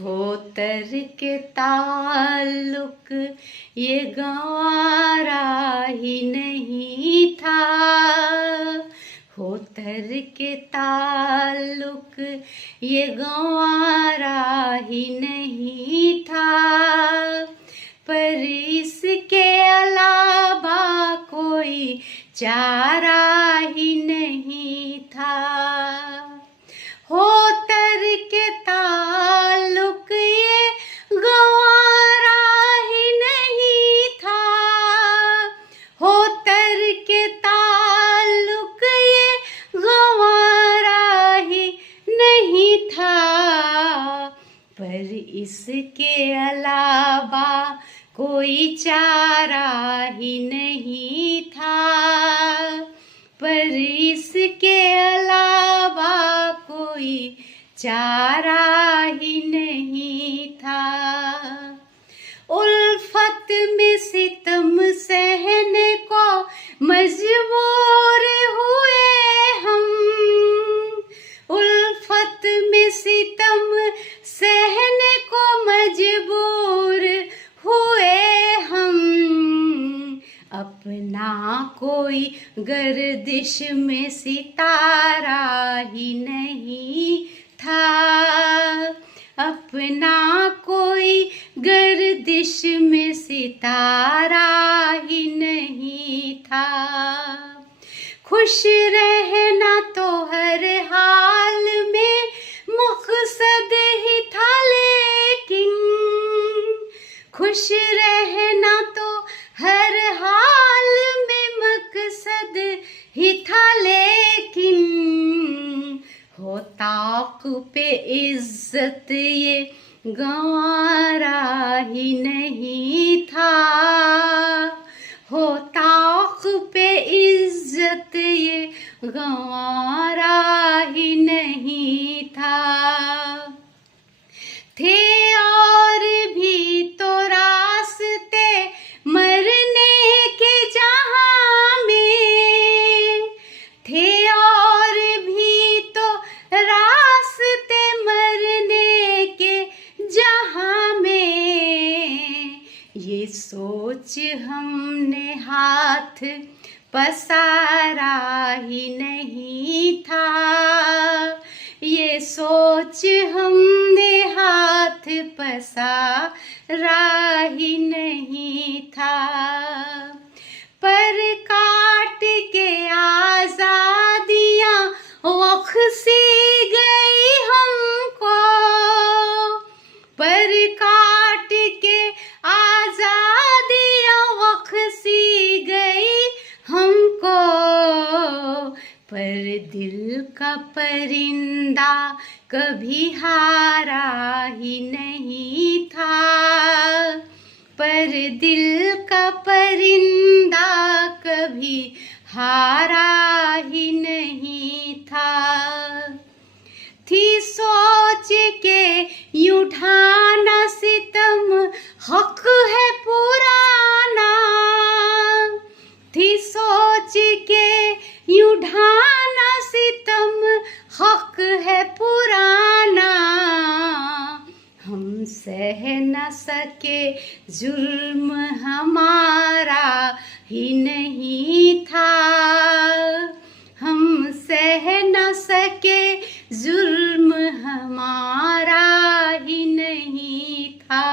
होतर के ताल्लुक ये गंवारा ही नहीं था। होतर के ताल्लुक ये गंवारा ही नहीं था। पर इसके अलावा कोई चारा ही नहीं था। होतर के ताल्लुक ये गंवारा ही नहीं था। होतर के ताल्लुक ये गंवारा ही नहीं था। पर इसके अलावा कोई चारा ही नहीं था। पर इसके अलावा कोई चारा ही नहीं था। उल्फत में सितम सहने को मजबूर हुए हम। उल्फत में सितम सहने को मजबूर हुए हम। अपना कोई गर्दिश में सितारा ही नहीं था। अपना कोई गर्दिश में सितारा ही नहीं था। खुश रहना तो हर हाल में मकसद ही था, लेकिन खुश रहना तो हर हाल में मकसद ही था, लेकिन हो ताक पे इज्जत ये गंवारा ही नहीं था। हो ताक पे इज्जत ये गंवारा ही नहीं था। थे और भी तो रास्ते मरने के जहां में। थे और भी तो रास्ते मरने के जहां में। ये सोच हमने हाथ पसारा ही नहीं था। ये सोच हमने हाथ पसारा ही नहीं था। पर काट के आजादियां वख्सी गई हमको। पर काट के आजादियां वख्सी गई हमको। पर दिल का परिंदा कभी हारा ही नहीं था। पर दिल का परिंदा कभी हारा ही नहीं था। थी सोच के यूं ठाना सितम हक है पुराना। थी सोच के यूं ढाना सितम हक है पुराना। हम सह न सके जुर्म हमारा ही नहीं था। हम सह न सके जुर्म हमारा ही नहीं था।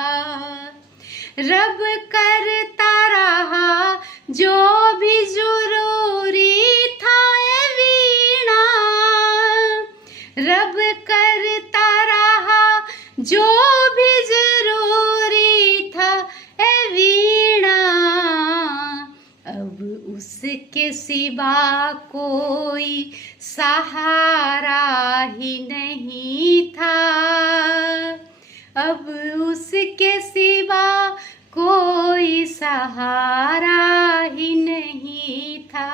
रब करता रहा जो भी जरूरी था ए वीणा। रब करता रहा जो भी जरूरी था ए वीणा। अब उसके सिवा कोई सहारा ही नहीं था। अब उसके सिवा कोई सहारा ही नहीं था।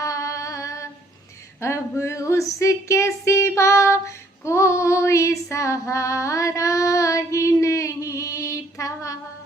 अब उसके सिवा कोई सहारा ही नहीं था।